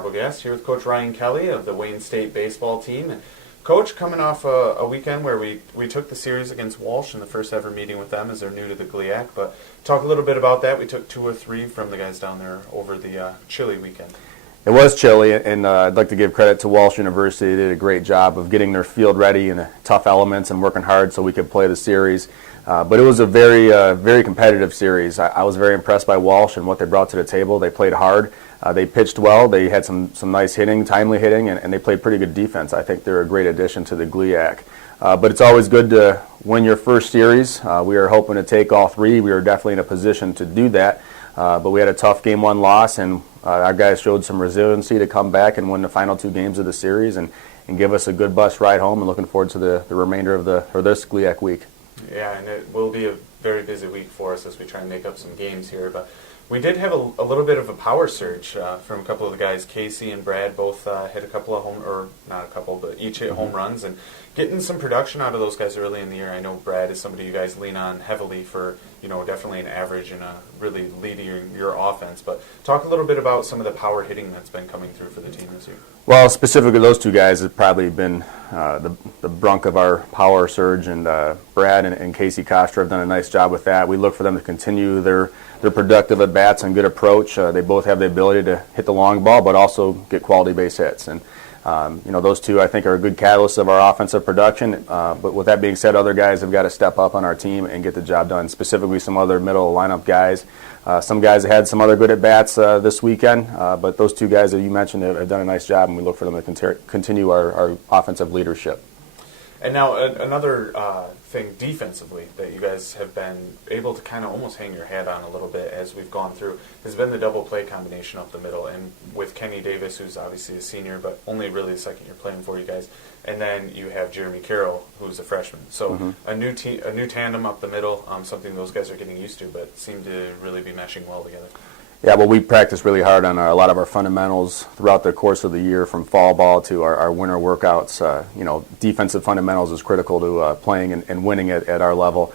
Arbogast, here with Coach Ryan Kelley of the Wayne State baseball team. And Coach, coming off a weekend where we took the series against Walsh in the first ever meeting with them as they're new to the GLIAC, but talk a little bit about that. We took 2 or 3 from the guys down there over the chilly weekend. It was chilly, and I'd like to give credit to Walsh University. They did a great job of getting their field ready in tough elements and working hard so we could play the series. But it was a very competitive series. I was very impressed by Walsh and what they brought to the table. They played hard. They pitched well. They had some nice hitting, timely hitting, and they played pretty good defense. I think they're a great addition to the GLIAC. But it's always good to win your first series. We are hoping to take all 3. We are definitely in a position to do that. But we had a tough Game 1 loss, and our guys showed some resiliency to come back and win the final 2 games of the series and give us a good bus ride home, and looking forward to the remainder of this GLIAC week. Yeah, and it will be a very busy week for us as we try and make up some games here. But we did have a little bit of a power surge from a couple of the guys. Kasey and Brad both hit a couple of not a couple, but each hit home runs, and getting some production out of those guys early in the year. I know Brad is somebody you guys lean on heavily for, definitely an average and really leading your offense. But talk a little bit about some of the power hitting that's been coming through for the team this year. Well, specifically those 2 guys have probably been the brunt of our power surge, and Brad and Kasey Koster have done a nice job with that. We look for them to continue their productive at-bats and good approach. They both have the ability to hit the long ball, but also get quality base hits. And those 2, I think, are a good catalyst of our offensive production. But with that being said, other guys have got to step up on our team and get the job done, specifically some other middle lineup guys. Some guys have had some other good at-bats this weekend, but those 2 guys that you mentioned have done a nice job, and we look for them to continue our offensive leadership. And now another thing defensively that you guys have been able to kind of almost hang your hat on a little bit as we've gone through has been the double play combination up the middle, and with Kenny Davis, who's obviously a senior but only really the second year playing for you guys, and then you have Jeremy Carroll, who's a freshman. So a new tandem up the middle, something those guys are getting used to, but seem to really be meshing well together. Yeah, well, we practice really hard on a lot of our fundamentals throughout the course of the year, from fall ball to our winter workouts. Defensive fundamentals is critical to playing and winning at our level.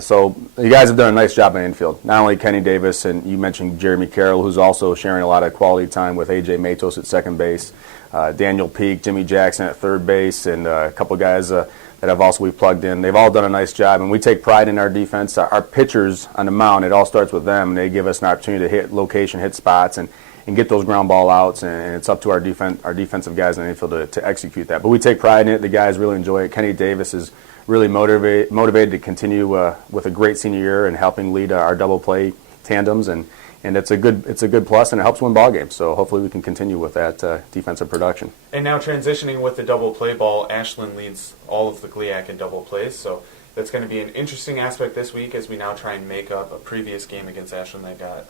So you guys have done a nice job in infield. Not only Kenny Davis, and you mentioned Jeremy Carroll, who's also sharing a lot of quality time with A.J. Matos at second base, Daniel Peak, Jimmy Jackson at third base, and a couple guys that have also we've plugged in. They've all done a nice job, and we take pride in our defense. Our pitchers on the mound, it all starts with them, and they give us an opportunity to hit location, hit spots, and get those ground ball outs, and it's up to our defensive guys in the infield to execute that. But we take pride in it. The guys really enjoy it. Kenny Davis is really motivated to continue with a great senior year and helping lead our double play tandems, and it's a good plus, and it helps win ball games. So hopefully we can continue with that defensive production. And now transitioning with the double play ball, Ashland leads all of the GLIAC in double plays. So that's going to be an interesting aspect this week as we now try and make up a previous game against Ashland that got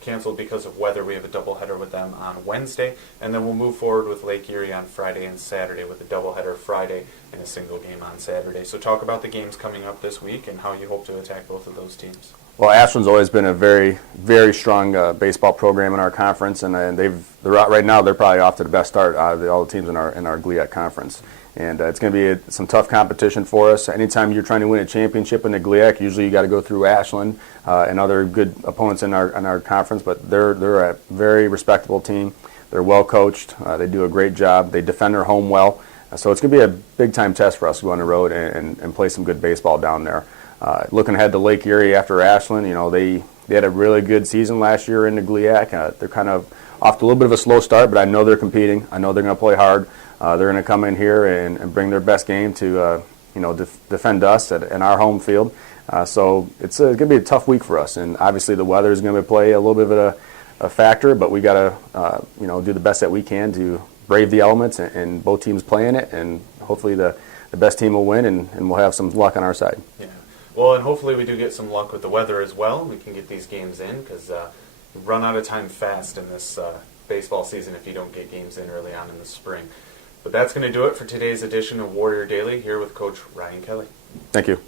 canceled because of weather. We have a doubleheader with them on Wednesday, and then we'll move forward with Lake Erie on Friday and Saturday with a doubleheader Friday and a single game on Saturday. So talk about the games coming up this week and how you hope to attack both of those teams. Well, Ashland's always been a very, very strong baseball program in our conference, and they're out right now. They're probably off to the best start out of all the teams in our GLIAC conference. And it's going to be some tough competition for us. Anytime you're trying to win a championship in the GLIAC, usually you got to go through Ashland and other good opponents in our conference. But they're a very respectable team. They're well coached. They do a great job. They defend their home well. So it's going to be a big time test for us to go on the road and play some good baseball down there. Looking ahead to Lake Erie after Ashland, they had a really good season last year in the GLIAC. They're kind of off to a little bit of a slow start, but I know they're competing. I know they're going to play hard. They're going to come in here and bring their best game to defend us in our home field. So it's going to be a tough week for us, and obviously the weather is going to play a little bit of a factor. But we got to do the best that we can to brave the elements, and both teams playing it, and hopefully the best team will win, and we'll have some luck on our side. Yeah. Well, and hopefully we do get some luck with the weather as well. We can get these games in because we run out of time fast in this baseball season if you don't get games in early on in the spring. But that's going to do it for today's edition of Warrior Daily here with Coach Ryan Kelley. Thank you.